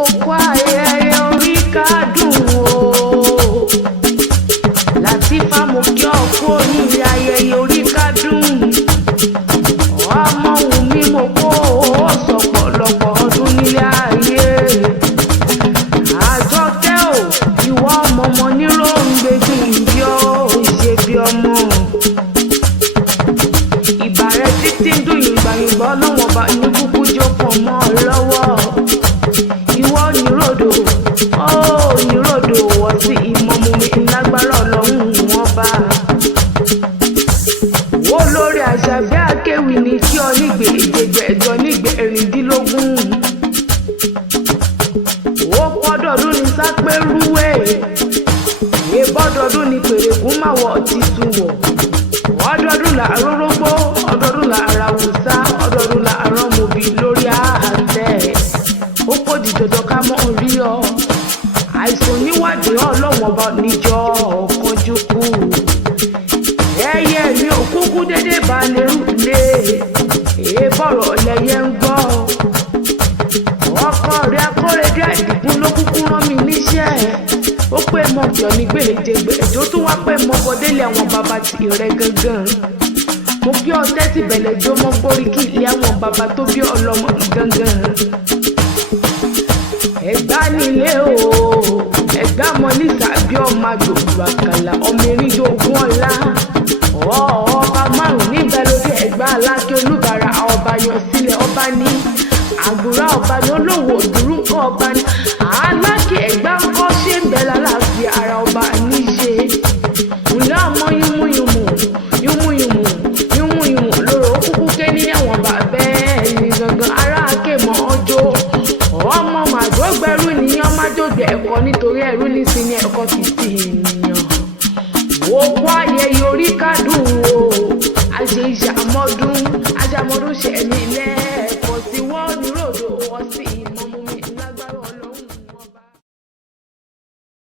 Oko ayẹyẹ orí kádùn o. Latifa mo kí ọ kú oríire ayẹyẹ orí kádùn. Ọmọ Wùmí mo kó o sọ̀pọ̀lọpọ̀ ọdún nílé ayé. Àjọkẹ́ o, ìwọ ọmọ nírò ń gbègbè ìbí ọ ṣe bí ọmọ. Ìbà rẹ títí ń dùn yìnbàyìnbá ọlọ́wọ́n bá ní kúkú jókòó mọ́ ọ lọ́wọ́. Ìwọ níròdò, ó níròdò wọ̀ sí ìmọ̀mú mi lágbára ọlọ́run wọn bá. Wo lórí Àṣàbí Akéwì ní kí ọ nígbè ìjẹgbẹ̀jọ nígbè ẹ̀rìndínlógún. Ó pọ́dọ̀dún ní sápẹ́rúwé. Ìbọ́dọ̀dún ní pèrèkún máa wọ̀ títún wọ̀. Ọdọọdún làárọ̀ rógbó, ọdọọdún làárọ̀ Haúsá, ọdọọdún làárọ̀ mòbí lórí àtẹ. Ó kò di dandan ká mọ́ orí ọ. Àìsàn níwádìí ọlọ́wọ́n bá níjọ́ ọ̀kanjú kù. Ẹyẹ mi ò kúkú dédé bá lérú lé. Èébọ̀rọ̀ lẹyẹ ń gbọ́. Ọkọ rẹ̀ Akóredé Àdìgún ló kúkú rán mi níṣẹ́. Ó pé mọ bíọ̀ ní gbèjègbè èjò tó wá pé mọ bọdélé àwọn bàbá ti rẹ gangan. Mo kí ọ tẹ́tí bẹ̀lẹ̀ jó mọ́ gbóríkì ilé àwọn bàbá tó bí ọlọ́mọ gangan. Ẹ̀gbá nílé o, Ẹ̀gbá mọ́lísà bí ọmọ àgbògbò àkàlà ọmọ eríjó ogún ọlá. Ọba márùn-ún níbẹ̀ lórí Ẹ̀gbá Aláké Olúbàrà ọba yọ sílẹ̀ ọba ní. Àgùrá ọba ní olówó òdúrú nǹkan ọba ní. Aláké Ẹ̀gbá ń kọ́ ṣé ń bẹ lálàáfíà ara ọba níṣe. Ǹlẹ́ ọmọ yúnmúyúnmù yúnmúyúnmù yúnmúyúnmù lóró kúkú ké ní ẹ̀wọ̀n bàbá ẹni gangan ará Aké mọ́ ọjọ́. Ọmọ màdógbẹ̀rú nìyàn májògbè ẹ̀kọ́ nítorí ẹ̀rú nísìnyí ẹ̀kọ́ fìtì ènìyàn. Oko ayẹyẹ orí kádùn o. Àṣẹ ìṣàmọ́dún ṣẹ̀mí ilé